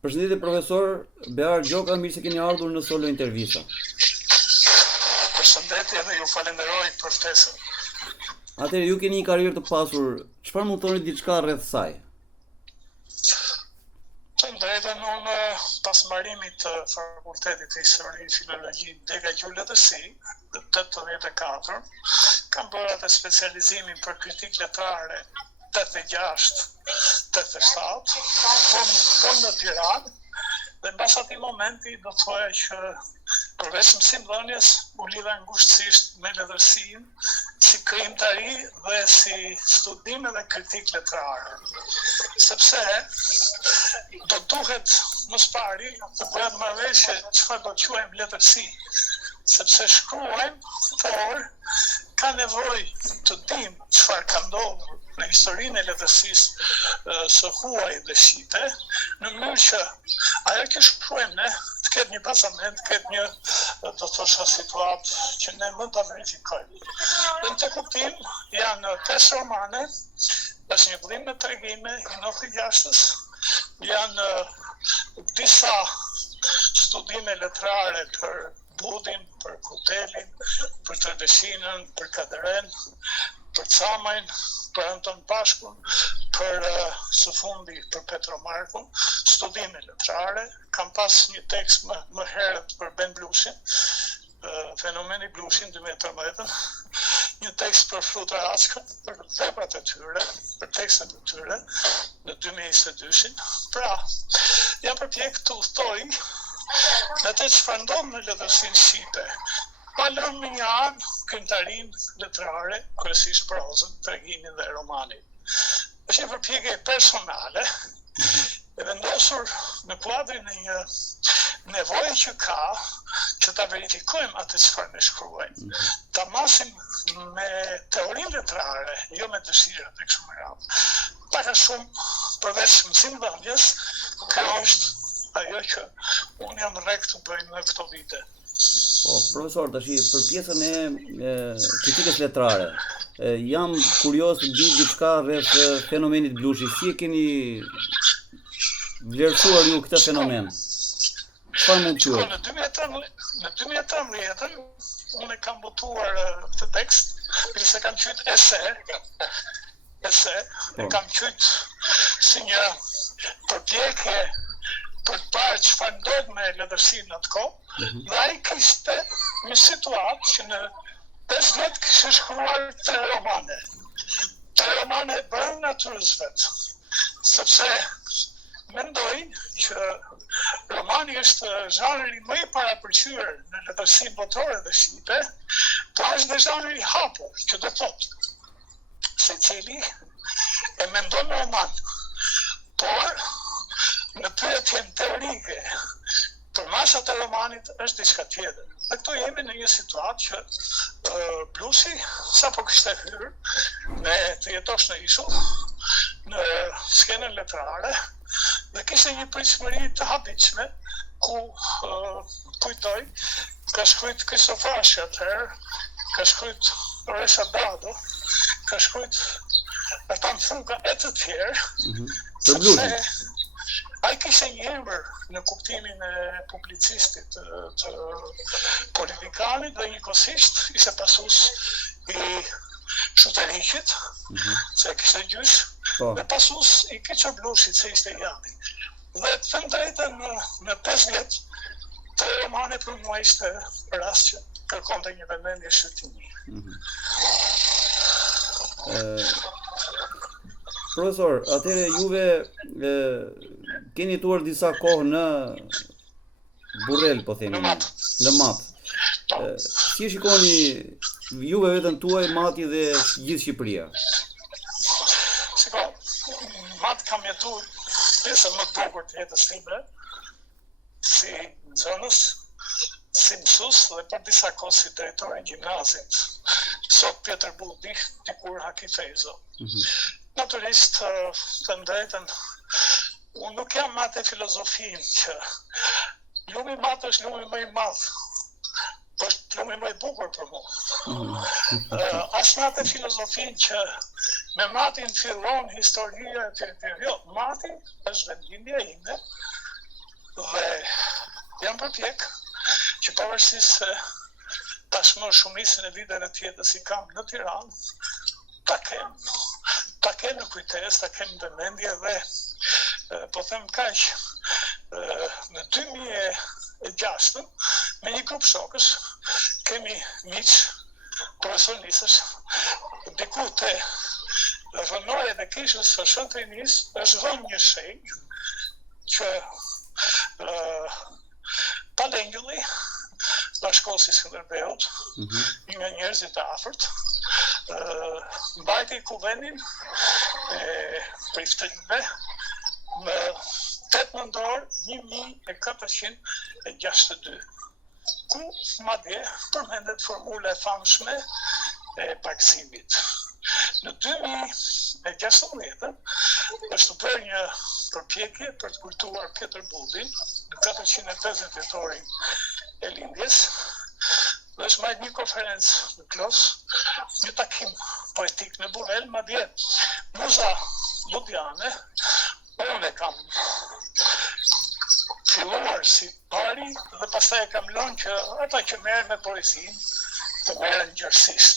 Përshëndetje profesor Bear Gjoka, mirë se keni ardhur në Solo Intervista. Përshëndetje dhe ju falenderoj për ftesën. Atëherë ju keni një karrierë të pasur, çfarë mund të thoni diçka rreth saj? Të drejtën, unë pas mbarimit të fakultetit të histori filologji Dega Gjullëtësi në 84, kam bërë atë specializimin për kritik letrare 86-87, po në Tiranë, dhe mbas atij momenti do thoya që përveç mësimdhënies u lidha ngushtësisht me letërsinë si krijimtari dhe si studim dhe kritik letrare. Sepse do duhet më spari të bëhet marrëveshje çfarë do quajmë letërsi. Sepse shkruajmë, por ka nevojë të dim çfarë ka ndodhur në historinë e letërsisë së huaj dhe shqipe, në mënyrë që ajo që shkruajmë ne të ketë një bazament, të ketë një, do thosha, situatë që ne mund ta verifikojmë. Dhe në të kuptim janë 5 romane, është një vëllim me tregime i Nothi Gjashtës, janë disa studime letrare për Budin, për Kutelin, për Tërdeshinën, për Kaderen, për Camajn, për Anton Pashkun, për së fundi për Petromarkun, studime letrare. Kam pas një tekst më herët për Ben Blushin, fenomeni Blushin 2013, një tekst për Flutra Askën, për veprat e tyre, për tekstet e tyre në 2022. Pra, jam përpjek të udhtoj në të çfarë ndodh në letërsinë shqipe. Pa lënë në një anë krijimtarinë letrare, kryesisht prozën, tregimin dhe romanin. Është një përpjekje personale, e vendosur në kuadrin e një nevoje që ka që ta verifikojmë atë çfarë ne shkruajmë. Ta masim me teorinë letrare, jo me dëshirat e kështu me radhë. Pak a shumë përveç mësimdhënies, kjo është ajo që unë jam rrek të bëj në këto vite. Po, profesor, tash për pjesën e kritikës letrare, jam kurioz të di diçka rreth fenomenit Blushi. Si e keni vlerësuar ju këtë fenomen? Çfarë mund të thuhet? Në 2013 unë kam botuar këtë tekst, se kam qyt ese, e kam qyt si një përpjekje për të parë çfarë ndodh me letërsinë në atë kohë, dhe ai kishte një situatë që në 5 vjet kishte shkruar 3 romane. 3 romane bërë natyrës vet. Sepse mendoj që romani është zhanri më i parapërqyer në letërsinë botërore dhe shqipe, po është dhe zhanri i hapur, që do thotë secili e mendon roman. Por në pyetjen teorike për masat e romanit është diçka tjetër. Dhe këtu jemi në një situatë që Blushi sapo kishte hyrë me të jetosh në ishull, në skenën letrare, dhe kishte një pritshmëri të habitshme, ku kujtoj, ka shkruajt Kristofashi atëherë, ka shkruajt Resha Dado, ka shkruajt Ertan Fuga e të tjerë, sepse ai kishte një emër në kuptimin e publicistit të politikanit dhe njëkohësisht ishte pasues i Shuteriqit, se kishte gjysh, dhe pasues i Kiço Blushit, se ishte jati. Dhe të them drejtën, në 5 vjet, 3 romane për mua ishte rast që kërkonte një vëmendje shëtimi. Profesor, atëherë juve keni jetuar disa kohë në Burrel, po themi, në Mat. Si e shikoni juve veten tuaj, Mati dhe gjithë Shqipëria? Shiko, Mat kam jetuar pjesën më të bukur të jetës time, si nxënës, si mësues dhe për disa kohë si drejtor e gjimnazit. Sot Pjetër Budi, dikur Haki Fejzo. Natyrisht, të drejtën, unë nuk jam atë filozofinë që lumi matë është lumi më i madh, po është lumi më i bukur për mua. As në atë filozofinë që me matin fillon historia e tjetër. Jo, mati është vendimja ime, përpjek që pavarësisht se tashmë shumicën e viteve të jetës i kam në Tiranë, ta kem në kujtes, ta kem në mendje dhe po them kaq, në 2006 me një grup shokësh kemi miq profesionisësh diku te rënoret e kishës së Shëntrinis është vënë një shenjë që Palengulli, bashkosi Skënderbeut, një nga njerëzit e afërt, mbajti kuvendin e priftelinve në 8 nëntor 1462, ku madje përmendet formula e famshme e paksimit. Në 2016 është bërë një përpjekje për të kujtuar Pjetër Bullin në 450 vjetorin e lindjes, dhe është marrë një konferencë në Klos, një takim poetik në Burrel, madje Muza Ludiane, unë e kam filluar si pari dhe pastaj e kam lënë që ata që merren me poezinë të merren gjërësisht.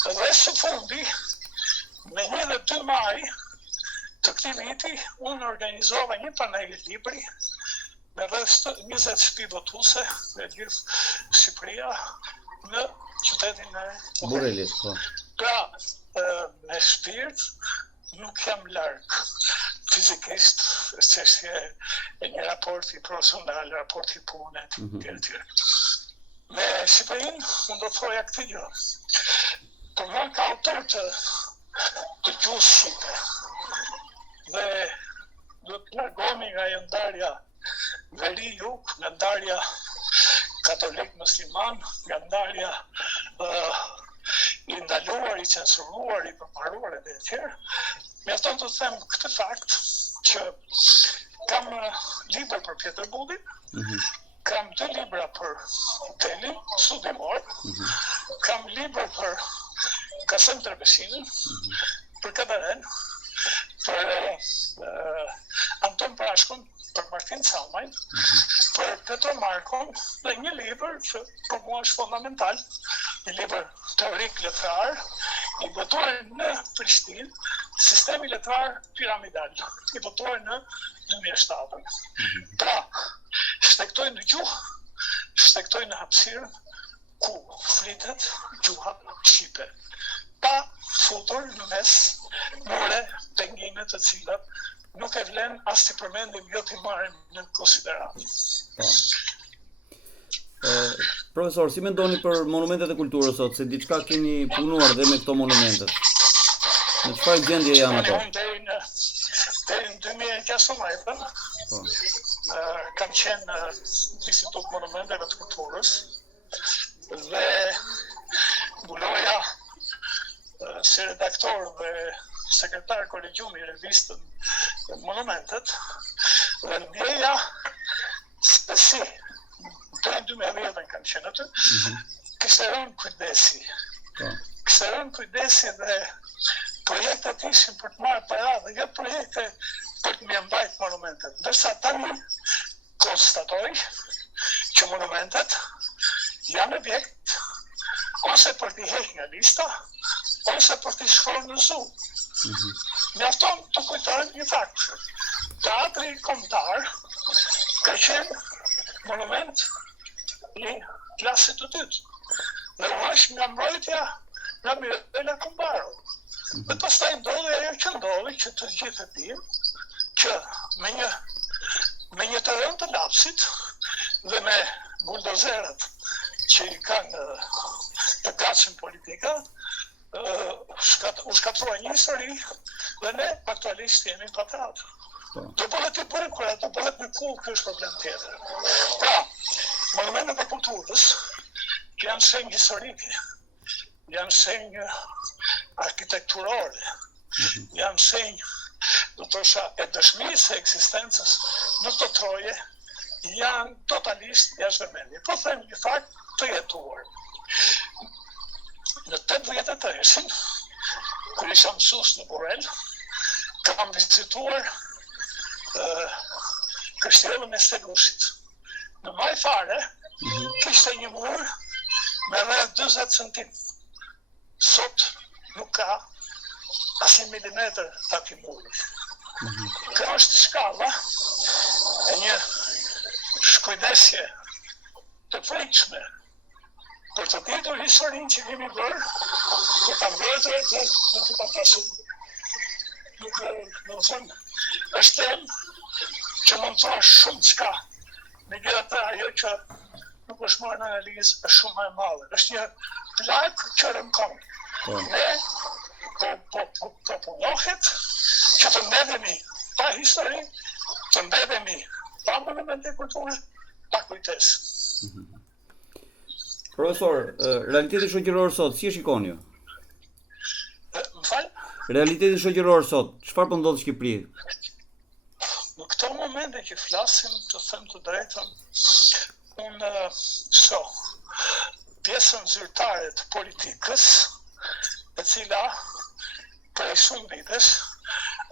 Dhe së fundi, me 1 dhe 2 maj të këtij viti, unë organizova një panel libri me rreth 20 shtëpi votuese nga gjithë Shqipëria në qytetin e Burrelit, po. Pra, me shpirt nuk jam larg fizikisht, çështje e një raporti profesional, raporti pune, etj. Me Shqipërinë, unë do të thoja këtë gjë. Për më ka autor të gjuhës shqipe dhe do të largohemi nga ajo ndarja veri-jug, nga ndarja katolik-musliman, nga ndarja i ndaluar, i censuruar, i përparuar e tjerë. Mjafton të them këtë fakt që kam libër për Pjetër Bullin, kam 2 libra për hotelin, studimor, kam libër për Kasem Trebesinën, për Kadaren, për Anton Prashkun, për Martin Salmajn, për Petro Markon, dhe një libër që për mua është fundamental, një libër teorik letrar, i botuar në Prishtinë, sistemi letrar piramidal, i botuar në 2007. Pra, shtektoj në gjuhë, shtektoj në hapësirën ku flitet gjuha shqipe, pa futur në mes more pengime të cilat nuk e vlen as t'i përmendim jo t'i marrim në konsideratë. Profesor, si mendoni për monumentet e kulturës sot, se diçka keni punuar dhe me këto monumentet? Në çfarë gjendje janë ato? Deri në 2016 kam qenë në Institut Monumenteve të Kulturës dhe mbuloja si redaktor dhe sekretar kolegjiumi i revistën Monumentet dhe ndjeja se si deri në 2010 kam qenë aty, kishte rënë kujdesi. Kishte rënë kujdesi dhe projektet ishin për të marrë para dhe jo projekte për të mbajtur monumentet. Ndërsa tani konstatoj që monumentet janë objekt ose për t'i heqë nga lista, ose për t'i shkruar në zu. Mjafton të kujtoj një fakt. Teatri Kombëtar ka qenë monument i klasit të dytë. Dhe u është nga mbrojtja nga Mirela Kombaro. Dhe pastaj ndodhi ajo që ndodhi, që të gjithë e dimë, që me një të rënd të lapsit dhe me buldozerat që i kanë të gatshëm politika, u shkatrua një histori dhe ne aktualisht jemi pa teatr. Do bëhet i përkur, do bëhet në kull, kjo është problem tjetër. Pra, monumentet e kulturës që janë shenjë historike, janë shenjë arkitekturore, janë shenjë, do të thosha, e dëshmisë e eksistencës në këto troje, janë totalisht jashtëmendje. Po them një fakt të jetuar. Në 83-shin, kur isha mësues në Burrel, kam vizituar kështjellën e Stelushit, në maj fare, kishte një mur me rreth 40 cm. Sot nuk ka as 1 milimetër të ati murit. Kjo është shkalla e një shkujdesje të frikshme për të ditur historinë që kemi bërë, të ta mbretëre dhe të ta pasur. Nuk në thëmë, është temë që mund të thash shumë çka. Megjithatë ajo që nuk është marrë në analizë është shumë e madhe. Është një plak që rëmkon. Ne po punnohet që të mbedhemi pa histori, të mbedhemi pa monumente kulture, pa kujtesë. Profesor, realiteti shoqëror sot, si e shikoni ju? Më fal? Realiteti shoqëror sot, çfarë po ndodh në Shqipëri? Në këto momente që flasim, të them të drejtën, unë pjesën zyrtare të politikës, e cila prej shumë vitesh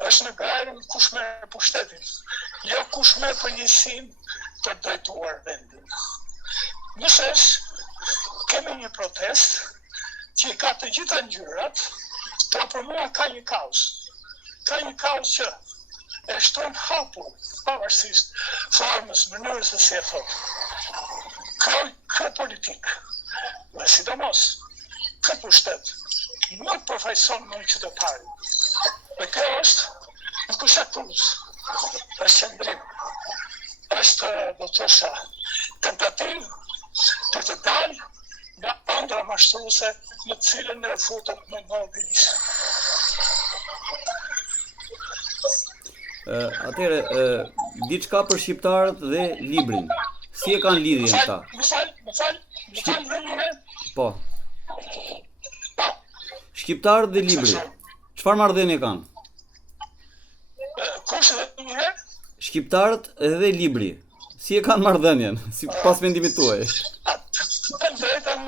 është në gajrën kush merr pushtetin, jo kush merr përgjegjësinë për të drejtuar vendin. Në shesh, kemi një protest që i ka të gjitha ngjyrat, por për mua ka një kaos. Ka një kaos që e shton hapur, pavarësisht formës, mënyrës se si e thot. Kë politik, dhe sidomos, kë pushtet, nuk përfaqëson në qytetarin. Dhe kjo është, nuk është akuzë, është qëndrim, është, do të thosha, tentativë për të dalë nga ëndra mashtruese në të cilën ne futet me mobilisë. Atëre, diçka për shqiptarët dhe librin. Si e kanë lidhjen këta? Më fal, dhe një. Po. Shqiptarët dhe libri. Çfarë marrëdhënie kanë? Kush dhe një? Shqiptarët dhe libri. Si e kanë marrëdhënien, si pas mendimit tuaj? Të drejtën,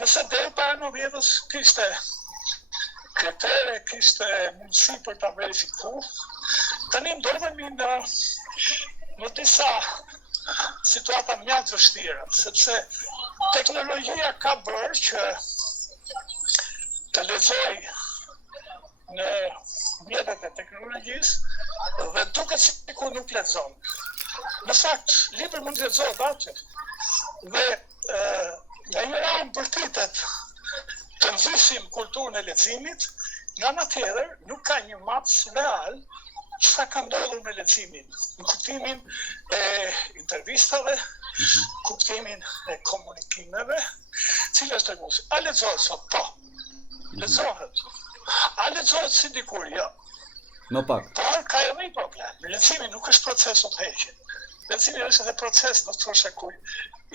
nëse deri para 90-s kishte kritere, kishte mundësi për ta verifikuar, tani ndodhemi në disa situata mjaft vështira, sepse teknologjia ka bërë që të lexoj në mjetet e teknologjisë dhe duket sikur nuk lexon. Në fakt, libri mund të lexohet aty dhe nga një anë përtitet të nxisim kulturën e leximit, nga ana tjetër nuk ka një maps real çfarë ka ndodhur me leximin, në kuptimin e intervistave, kuptimin e komunikimeve, cila është treguesi. A lexohet sot? Po. Lexohet. A lexohet si dikur? Jo. Më pak. Por ka edhe një problem. Leximi nuk është proces udhëheqje. Leximi është edhe proces, do të thoshë, ku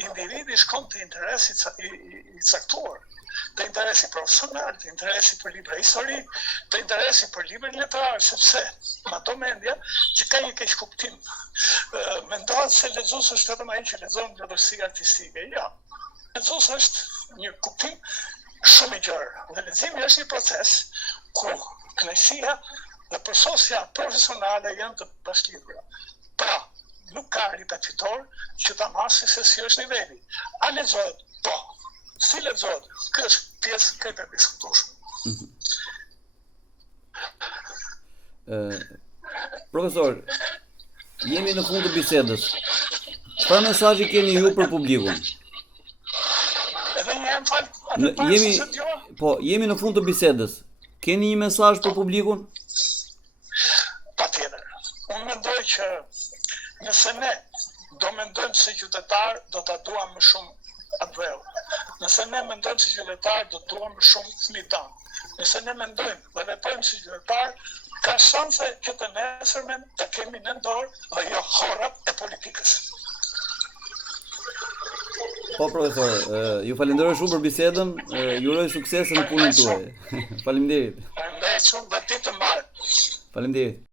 individi shkon të interesi i caktuar, të interesi profesional, të interesi për libra historik, të interesi për libra letrar, sepse ma do mendja që ka një keq kuptim. Mendohet se lexuesi është vetëm ai që lexon vlerësi artistike. Jo. Lexuesi është një kuptim shumë i gjerë. Dhe leximi është një proces ku kënaqësia dhe përsosja profesionale janë të bashkëlidhura. Pra, nuk ka repetitor që ta masi se si është niveli. A lexohet? Po. Si lexohet? Kjo është pjesë këtë e diskutueshme. Profesor, jemi në fund të bisedës. Çfarë mesazhi keni ju për publikun? Edhe një herë fal. Jemi në fund të bisedës. Keni një mesazh për publikun? Patjetër. Unë mendoj që nëse ne do mendojmë si qytetar, do ta duam më shumë atë veu. Nëse ne mendojmë si qytetar, do duam më shumë fëmijët tanë. Nëse ne mendojmë dhe veprojmë si qytetar, ka shanse që të nesërmen të kemi në dorë dhe jo horrat e politikës. Po, profesor, ju falenderoj shumë për bisedën, ju uroj suksese në punën tuaj. Faleminderit. Faleminderit shumë dhe ditë të mbarë. Faleminderit.